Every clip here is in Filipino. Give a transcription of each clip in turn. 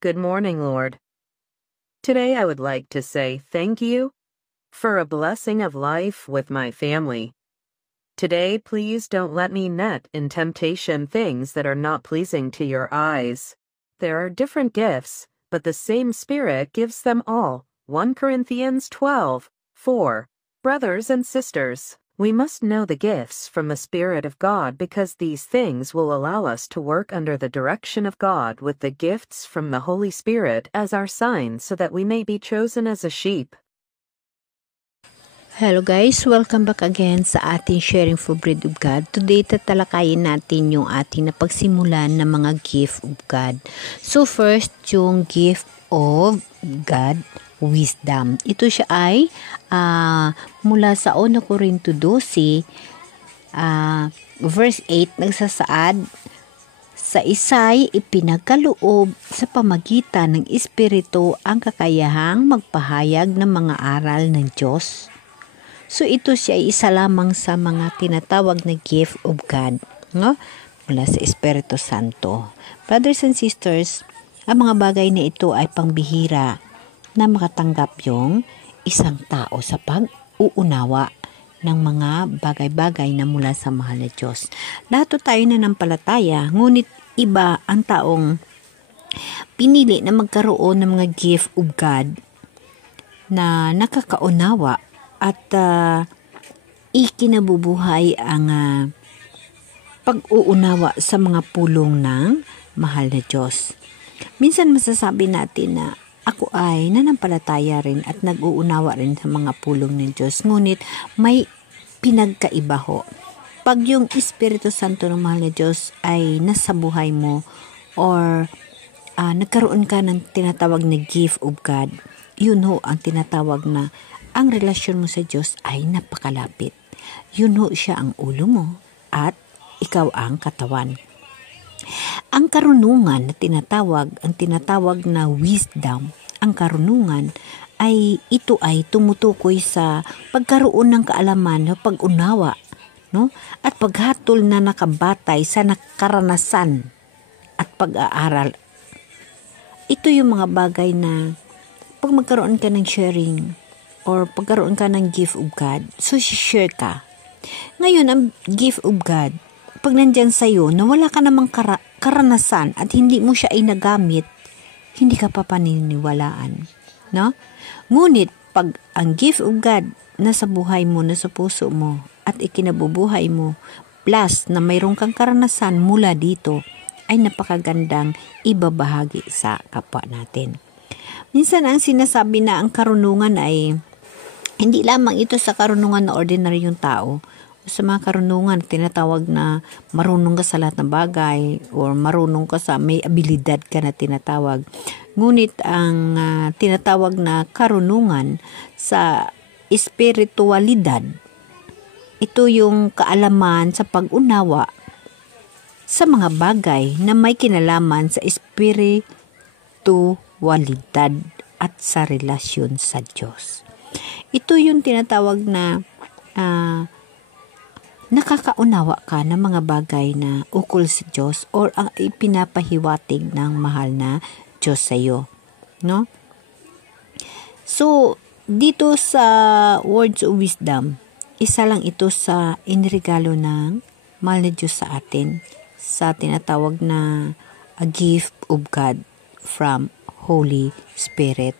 Good morning, Lord. Today I would like to say thank you for a blessing of life with my family. Today, please don't let me net in temptation things that are not pleasing to your eyes. There are different gifts, but the same Spirit gives them all. 1 Corinthians 12:4. Brothers and sisters, we must know the gifts from the Spirit of God because these things will allow us to work under the direction of God with the gifts from the Holy Spirit as our signs so that we may be chosen as a sheep. Hello guys, welcome back again sa ating Sharing for Bread of God. Today tatalakayin natin yung ating napagsimulan ng mga gift of God. So first, yung gift of God, wisdom. Ito siya ay mula sa 1 Corinto 12, verse 8, nagsasaad, sa isa'y ipinagkaloob sa pamagitan ng Espiritu ang kakayahang magpahayag ng mga aral ng Diyos. So ito siya ay isa lamang sa mga tinatawag na gift of God, no? Mula sa Espiritu Santo. Brothers and sisters, ang mga bagay na ito ay pangbihira na makatanggap yung isang tao sa pag-uunawa ng mga bagay-bagay na mula sa mahal na Diyos. Lahat tayo nanampalataya, ngunit iba ang taong pinili na magkaroon ng mga gift of God na nakakaunawa at ikinabubuhay ang pag-uunawa sa mga pulong ng mahal na Diyos. Minsan masasabi natin na ako ay nanampalataya rin at nag-uunawa rin sa mga pulong ng Diyos. Ngunit may pinagkaiba ho. Pag yung Espiritu Santo ng mahal na Diyos ay nasa buhay mo or nagkaroon ka ng tinatawag na gift of God, yun ho ang tinatawag na ang relasyon mo sa Diyos ay napakalapit. Yun ho siya ang ulo mo at ikaw ang katawan. Ang karunungan na ang tinatawag na wisdom, ang karunungan ito ay tumutukoy sa pagkaroon ng kaalaman o pag-unawa, no? At paghatol na nakabatay sa nakaranasan at pag-aaral. Ito yung mga bagay na pag magkaroon ka ng sharing or pagkaroon ka ng gift of God, so share ka. Ngayon, ang gift of God, pag nandyan sa'yo, na wala ka namang karanasan at hindi mo siya ay nagamit, hindi ka pa paniniwalaan. No? Ngunit, pag ang gift of God nasa buhay mo, nasa puso mo, at ikinabubuhay mo, plus na mayroon kang karanasan mula dito, ay napakagandang ibabahagi sa kapwa natin. Minsan, ang sinasabi na ang karunungan ay hindi lamang ito sa karunungan na ordinaryong tao, o sa mga karunungan tinatawag na marunong ka sa lahat ng bagay or marunong ka sa may abilidad ka na tinatawag. Ngunit ang tinatawag na karunungan sa espiritualidad, ito yung kaalaman sa pag-unawa sa mga bagay na may kinalaman sa espiritualidad at sa relasyon sa Diyos. Ito yung tinatawag na nakakaunawa ka ng mga bagay na ukol sa Diyos or ang ipinapahiwatig ng mahal na Diyos sa iyo, no? So, dito sa words of wisdom, isa lang ito sa inregalo ng mahal na Diyos sa atin sa tinatawag na a gift of God from Holy Spirit.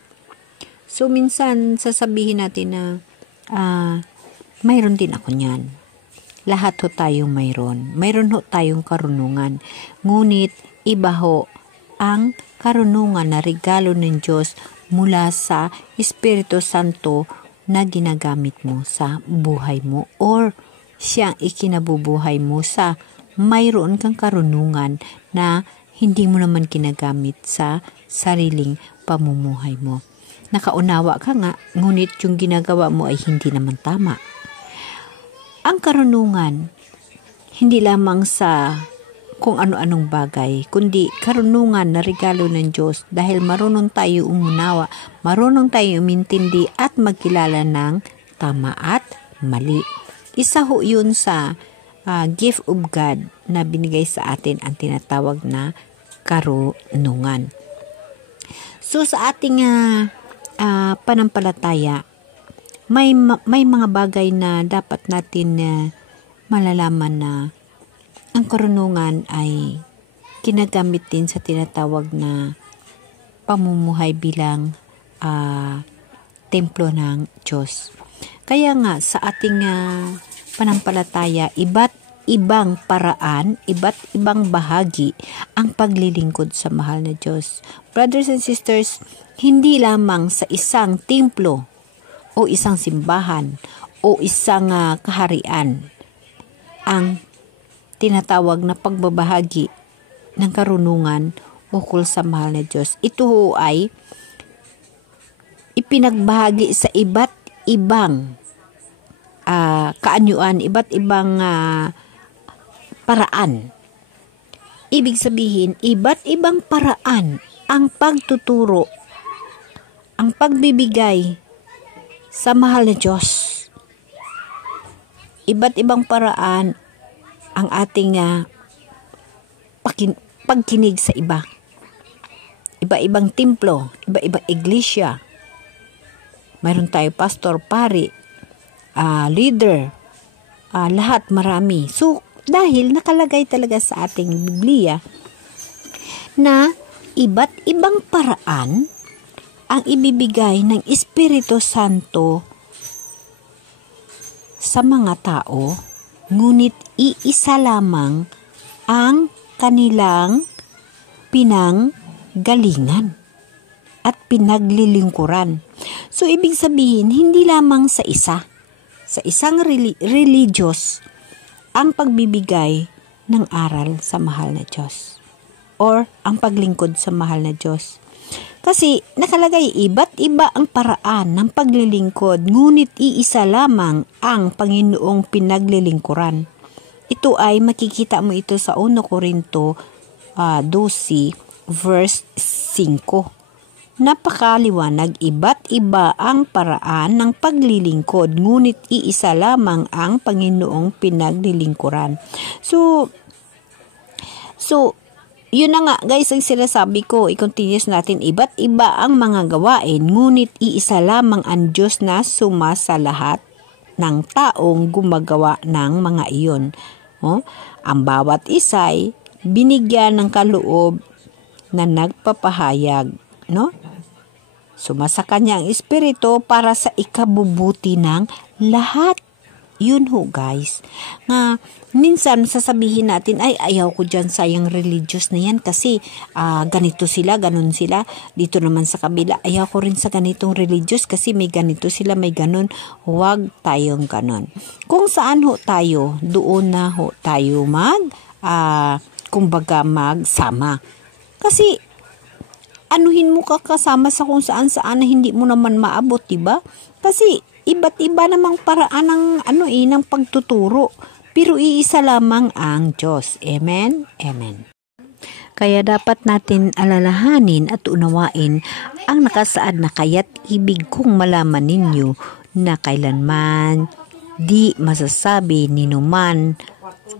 So, minsan sasabihin natin na mayroon din ako niyan. Lahat ho tayong mayroon. Mayroon ho tayong karunungan. Ngunit iba ho ang karunungan na regalo ng Diyos mula sa Espiritu Santo na ginagamit mo sa buhay mo or siyang ikinabubuhay mo sa mayroon kang karunungan na hindi mo naman ginagamit sa sariling pamumuhay mo. Nakaunawa ka nga, ngunit yung ginagawa mo ay hindi naman tama. Ang karunungan, hindi lamang sa kung ano-anong bagay, kundi karunungan na regalo ng Diyos dahil marunong tayo umunawa, marunong tayo umintindi at magkilala ng tama at mali. Isa ho yun sa gift of God na binigay sa atin ang tinatawag na karunungan. So sa ating panampalataya, may mga bagay na dapat natin malalaman na ang karunungan ay ginagamit din sa tinatawag na pamumuhay bilang templo ng Diyos. Kaya nga sa ating panampalataya, iba't ibang paraan, iba't ibang bahagi ang paglilingkod sa mahal na Diyos. Brothers and sisters, hindi lamang sa isang templo o isang simbahan o isang kaharian ang tinatawag na pagbabahagi ng karunungan ukol sa mahal na Diyos. Ito ay ipinagbahagi sa iba't ibang kaanyuan, iba't ibang paraan. Ibig sabihin, iba't ibang paraan ang pagtuturo, ang pagbibigay sa mahal na Diyos. Iba't ibang paraan ang ating pagkinig sa iba. Iba-ibang templo, iba-ibang iglesia. Mayroon tayo pastor, pari, leader, lahat marami. So, dahil nakalagay talaga sa ating Biblia na iba't ibang paraan ang ibibigay ng Espiritu Santo sa mga tao, ngunit iisa lamang ang kanilang pinanggalingan at pinaglilingkuran. So, ibig sabihin, hindi lamang sa isang religious ang pagbibigay ng aral sa mahal na Diyos or ang paglingkod sa mahal na Diyos. Kasi nakalagay iba't iba ang paraan ng paglilingkod, ngunit iisa lamang ang Panginoong pinaglilingkuran. Ito ay makikita mo ito sa 1 Korinto 12 verse 5. Napakaliwanag, iba't iba ang paraan ng paglilingkod, ngunit iisa lamang ang Panginoong pinaglilingkuran. So yun na nga guys ang sinasabi ko, i-continuous natin, iba't iba ang mga gawain, ngunit iisa lamang ang Diyos na suma sa lahat ng taong gumagawa ng mga iyon. Ang bawat isa'y binigyan ng kaloob na nagpapahayag, sumasa kanya ang Espiritu para sa ikabubuti ng lahat. Yun ho guys. Nga, minsan sasabihin natin, ay ayaw ko dyan sa yung religious na yan kasi ganito sila, ganun sila. Dito naman sa kabila, ayaw ko rin sa ganitong religious kasi may ganito sila, may ganun. Huwag tayong ganun. Kung saan ho tayo, doon na ho tayo kumbaga magsama. Kasi anuhin mo kasama sa kung saan na hindi mo naman maabot, diba? Kasi iba't iba namang paraan ng pagtuturo, pero iisa lamang ang Diyos. Amen? Amen. Kaya dapat natin alalahanin at unawain ang nakasaad na kaya't ibig kong malaman ninyo na kailanman di masasabi ni numan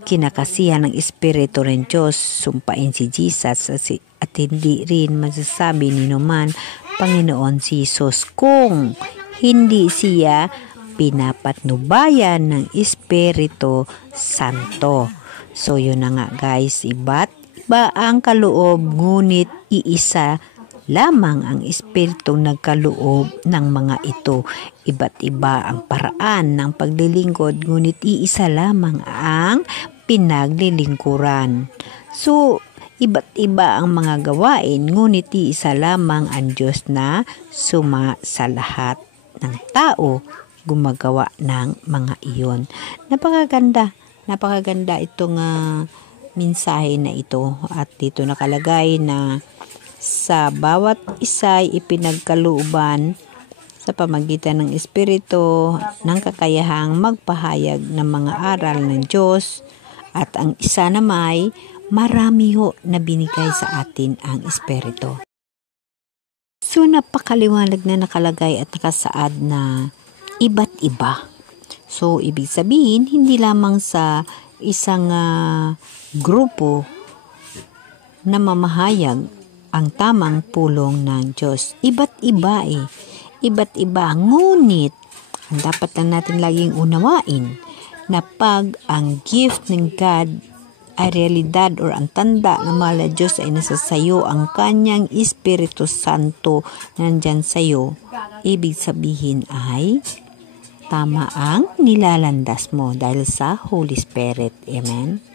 kinakasihan ng Espiritu ng Diyos, sumpain si Jesus at hindi rin masasabi ni numan Panginoon si Jesus kung hindi siya pinapatnubayan ng Espiritu Santo. So yun na nga guys, iba't iba ang kaloob, ngunit iisa lamang ang Espiritu nagkaloob ng mga ito. Iba't iba ang paraan ng paglilingkod, ngunit iisa lamang ang pinaglilingkuran. So, iba't iba ang mga gawain, ngunit iisa lamang ang Diyos na suma sa lahat ng tao gumagawa ng mga iyon. Napakaganda itong mensahe na ito, at dito nakalagay na sa bawat isa'y ipinagkalooban sa pamagitan ng Espiritu ng kakayahang magpahayag ng mga aral ng Diyos, at ang isa na marami ho na binigay sa atin ang Espiritu. So napakaliwanag na nakalagay at nakasaad na iba't iba. So ibig sabihin, hindi lamang sa isang grupo na mamahayag ang tamang pulong ng Diyos. Iba't iba Iba't iba. Ngunit, ang dapat lang natin laging unawain na pag ang gift ng God ay realidad or ang tanda ng mahal na Diyos ay nasa sayo, ang kanyang Espiritu Santo nandyan sayo, ibig sabihin ay tama ang nilalandas mo dahil sa Holy Spirit. Amen?